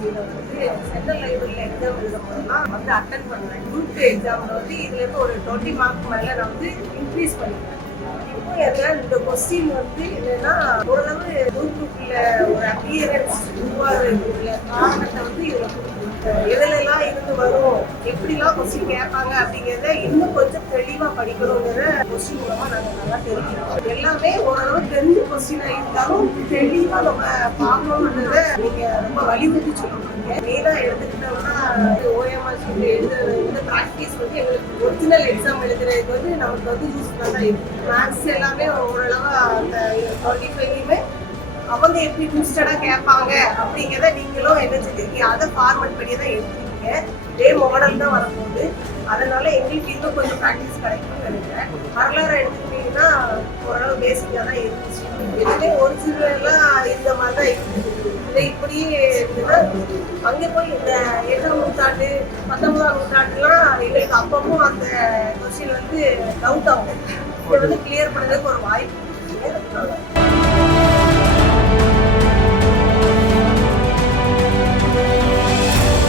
கல்வியில வந்து சென்ட்ரல் லைப்ரரியில் எக்ஸாம் எழுதும் போதெல்லாம் வந்து அட்டன் பண்ணுவேன் குரூப் எக்ஸாமில் வந்து இதுல இருந்து ஒரு டுவெண்ட்டி மார்க் மேலே நான் வந்து இன்க்ரீஸ் பண்ணிக்கிறேன் இப்போ என்ன இந்த கொஸ்டின் வந்து என்னன்னா ஓரளவு குரூப்புக்குள்ள ஒரு அப்பியரன்ஸ் உருவாகிறதுக்குள்ள காரணத்தை வந்து இதுல கொடுத்துருக்கு. எதுல இருந்து வரும் எப்படிலாம் கொஸ்டின் கேட்பாங்க அப்படிங்கிறத இன்னும் கொஞ்சம் தெளிவாக படிக்கணுங்கிற கொஸ்டின் மூலமாக நாங்கள் நல்லா தெரிஞ்சுக்கிறோம் எல்லாமே ஓரளவு தெரிஞ்ச கொஸ்டினா இருந்தாலும் தெளிவாக நம்ம பார்க்கணுன்றத நீங்க ரொம்ப வலியுறுத்தி சொல்லுவீங்க மெயினா எடுத்துக்கிட்டோம்னா ஓயமா சொல்லி எழுதுறது இந்த ப்ராக்டிஸ் வந்து எங்களுக்கு ஒரிஜினல் எக்ஸாம் எழுதுறதுக்கு வந்து நமக்கு வந்து யூஸ்ஃபுல்லாக தான் இருக்கு மேக்ஸ் எல்லாமே ஓரளவு அந்த டுவெண்ட்டி ஃபைவ்லையுமே அவங்க எப்படி ட்விஸ்டடா கேட்பாங்க அப்படிங்கிறத நீங்களும் என்ன செஞ்சிருக்கீங்க? அதை ஃபார்மட் பண்ணி தான் எடுத்துருக்கீங்க. இதே மாடல் தான் வரும்போது அதனால எங்களுக்கு இன்னும் கொஞ்சம் ப்ராக்டிஸ் கிடைக்கும்னு நினைக்கிறேன். வரலாறு எடுத்துக்கிட்டீங்கன்னா ஓரளவு பேசிக்காக தான் இருந்துச்சு. எதுவுமே ஒரிஜினலாக இந்த மாதிரி தான் இருக்குது அங்கே போய் இந்த எட்டாம் நூற்றாண்டு பத்தொன்பதாம் நூற்றாண்டுலாம் எங்களுக்கு அப்பப்போ அந்த கொஸ்டின் வந்து டவுட் ஆகும். இதை வந்து கிளியர் பண்ணுறதுக்கு ஒரு வாய்ப்பு.